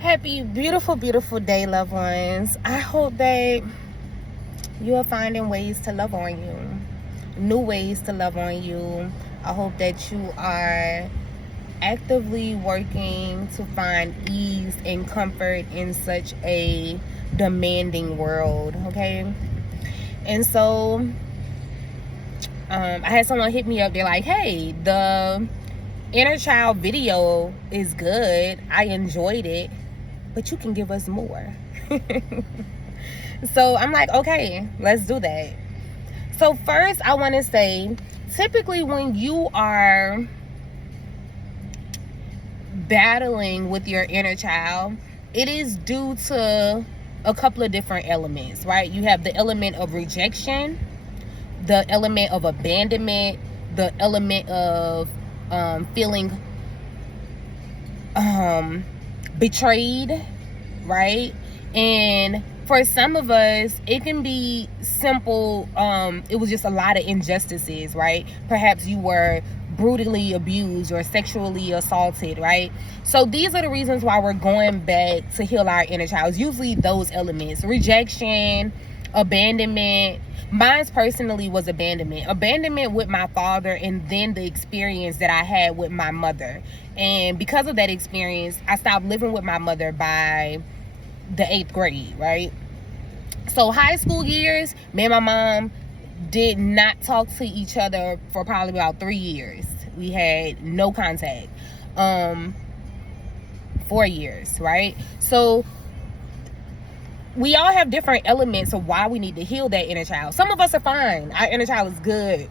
Happy, beautiful, beautiful day, loved ones. I hope that you are finding ways to love on you, new ways to love on you. I hope that you are actively working to find ease and comfort in such a demanding world, okay? And so, I had someone hit me up. They're like, hey, the inner child video is good. I enjoyed it, but you can give us more. So I'm like, okay, let's do that. So first, I want to say, typically when you are battling with your inner child, it is due to a couple of different elements, right? You have the element of rejection, the element of abandonment, the element of feeling betrayed, right? And for some of us, it can be simple. It was just a lot of injustices, right? Perhaps you were brutally abused or sexually assaulted, right? So these are the reasons why we're going back to heal our inner child. Usually those elements: rejection, abandonment. Mine's personally was abandonment with my father, and then the experience that I had with my mother. And because of that experience, I stopped living with my mother by the 8th grade, right? So high school years, me and my mom did not talk to each other for probably about 3 years. We had no contact. 4 years, right? So we all have different elements of why we need to heal that inner child. Some of us are fine. Our inner child is good.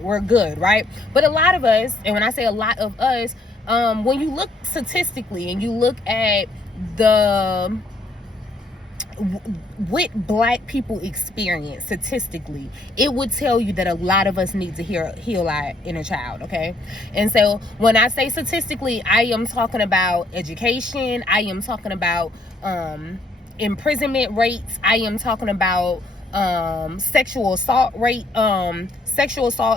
We're good, right? But a lot of us, and when I say a lot of us, when you look statistically and you look at the what Black people experience statistically, it would tell you that a lot of us need to heal our inner child, okay? And so when I say statistically, I am talking about education. I am talking about imprisonment rates. I am talking about sexual assault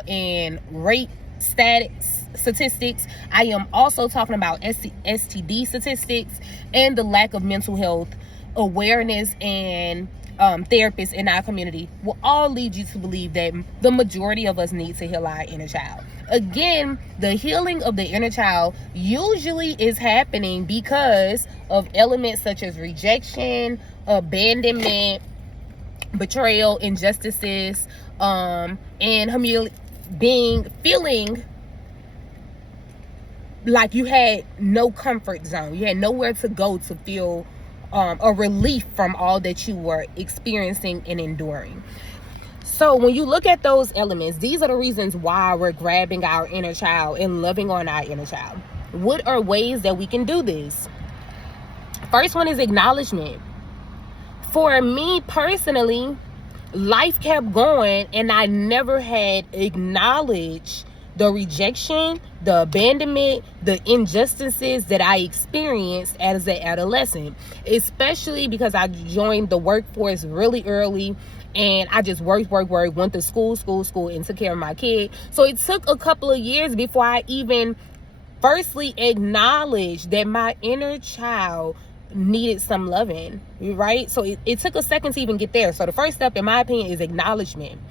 and rape statistics. I am also talking about STD statistics and the lack of mental health awareness and therapists in our community will all lead you to believe that the majority of us need to heal our inner child. Again, the healing of the inner child usually is happening because of elements such as rejection, abandonment, betrayal, injustices, and feeling like you had no comfort zone. You had nowhere to go to feel a relief from all that you were experiencing and enduring. So when you look at those elements, these are the reasons why we're grabbing our inner child and loving on our inner child. What are ways that we can do this? First one is acknowledgement. For me personally, life kept going and I never had acknowledged the rejection, the abandonment, the injustices that I experienced as an adolescent, especially because I joined the workforce really early and I just worked, went to school, and took care of my kid. So it took a couple of years before I even firstly acknowledged that my inner child needed some loving, right? So it took a second to even get there. So the first step, in my opinion, is acknowledgement.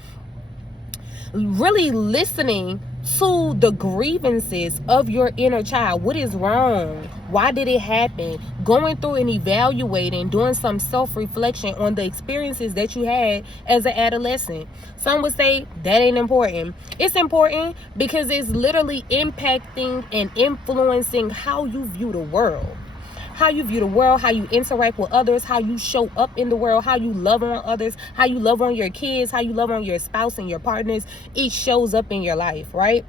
Really listening to the grievances of your inner child. What is wrong? Why did it happen? Going through and evaluating, doing some self-reflection on the experiences that you had as an adolescent. Some would say that ain't important. It's important because it's literally impacting and influencing how you view the world. How you view the world, how you interact with others, how you show up in the world, how you love on others, how you love on your kids, how you love on your spouse and your partners. It shows up in your life, right?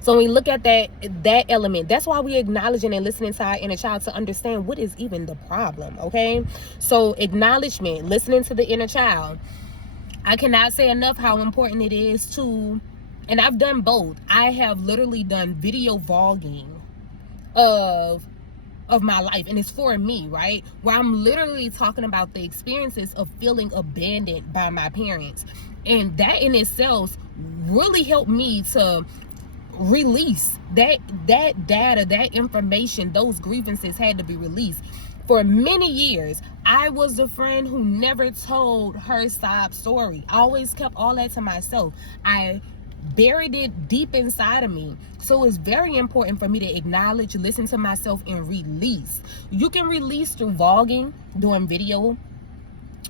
So when we look at that element, that's why we're acknowledging and listening to our inner child to understand what is even the problem, okay? So acknowledgement, listening to the inner child. I cannot say enough how important it is to, and I've done both. I have literally done video vlogging of my life, and it's for me, right, where I'm literally talking about the experiences of feeling abandoned by my parents, and that in itself really helped me to release that data, that information, those grievances had to be released. For many years, I was the friend who never told her sob story. I always kept all that to myself. I buried it deep inside of me. So it's very important for me to acknowledge, listen to myself, and release. You can release through vlogging, doing video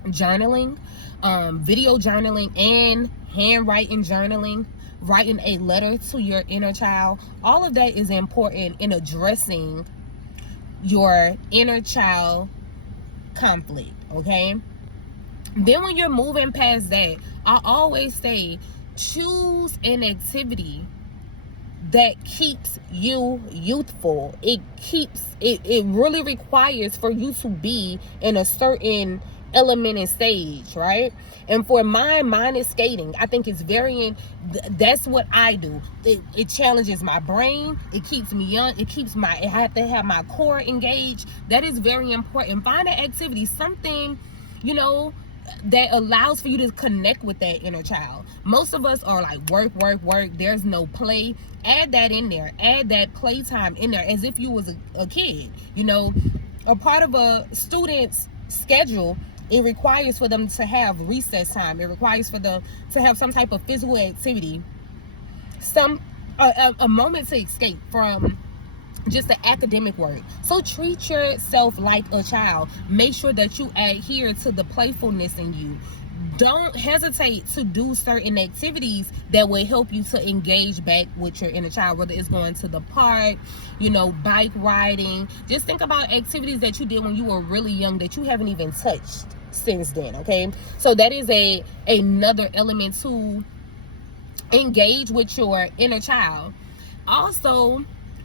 journaling, and handwriting journaling, writing a letter to your inner child. All of that is important in addressing your inner child conflict, okay? Then when you're moving past that, I always say, choose an activity that keeps you youthful. It really requires for you to be in a certain element and stage, right? And for mine is skating. I think it's that's what I do. It challenges my brain. It keeps me young. I have to have my core engaged. That is very important. Find an activity, something, that allows for you to connect with that inner child. Most of us are like work. There's no play. Add that in there. Add that playtime in there as if you was a kid. A part of a student's schedule, it requires for them to have recess time. It requires for them to have some type of physical activity, a moment to escape from just the academic work. So treat yourself like a child. Make sure that you adhere to the playfulness in you. Don't hesitate to do certain activities that will help you to engage back with your inner child, whether it's going to the park, bike riding. Just think about activities that you did when you were really young that you haven't even touched since then, okay? So that is another element to engage with your inner child. Also,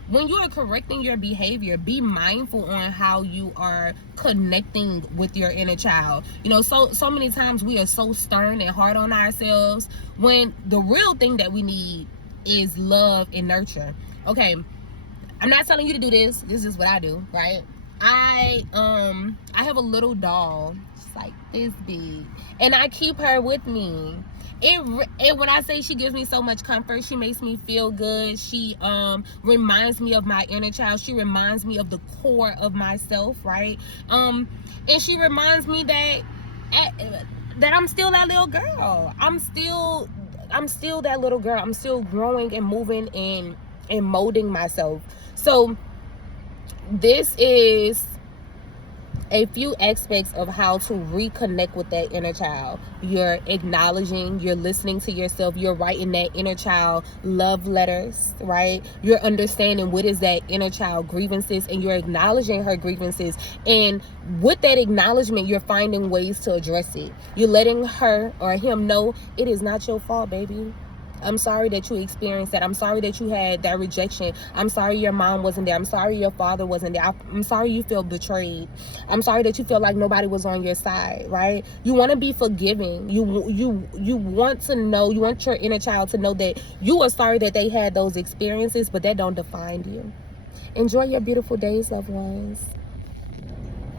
when you are correcting your behavior, be mindful on how you are connecting with your inner child. So many times we are so stern and hard on ourselves when the real thing that we need is love and nurture. Okay, I'm not telling you to do this. This is what I do, right? I have a little doll, just like this big, and I keep her with me. And when I say she gives me so much comfort, she makes me feel good. She reminds me of my inner child. She reminds me of the core of myself, right? And she reminds me that I'm still that little girl. I'm still that little girl. I'm still growing and moving and molding myself. So this is a few aspects of how to reconnect with that inner child. You're acknowledging, you're listening to yourself, you're writing that inner child love letters, right? You're understanding what is that inner child grievances, and you're acknowledging her grievances. And with that acknowledgement, you're finding ways to address it. You're letting her or him know it is not your fault, baby. I'm sorry that you experienced that. I'm sorry that you had that rejection. I'm sorry your mom wasn't there. I'm sorry your father wasn't there. I'm sorry you feel betrayed. I'm sorry that you feel like nobody was on your side, right? You want to be forgiving. You want to know, you want your inner child to know that you are sorry that they had those experiences, but that don't define you. Enjoy your beautiful days, loved ones.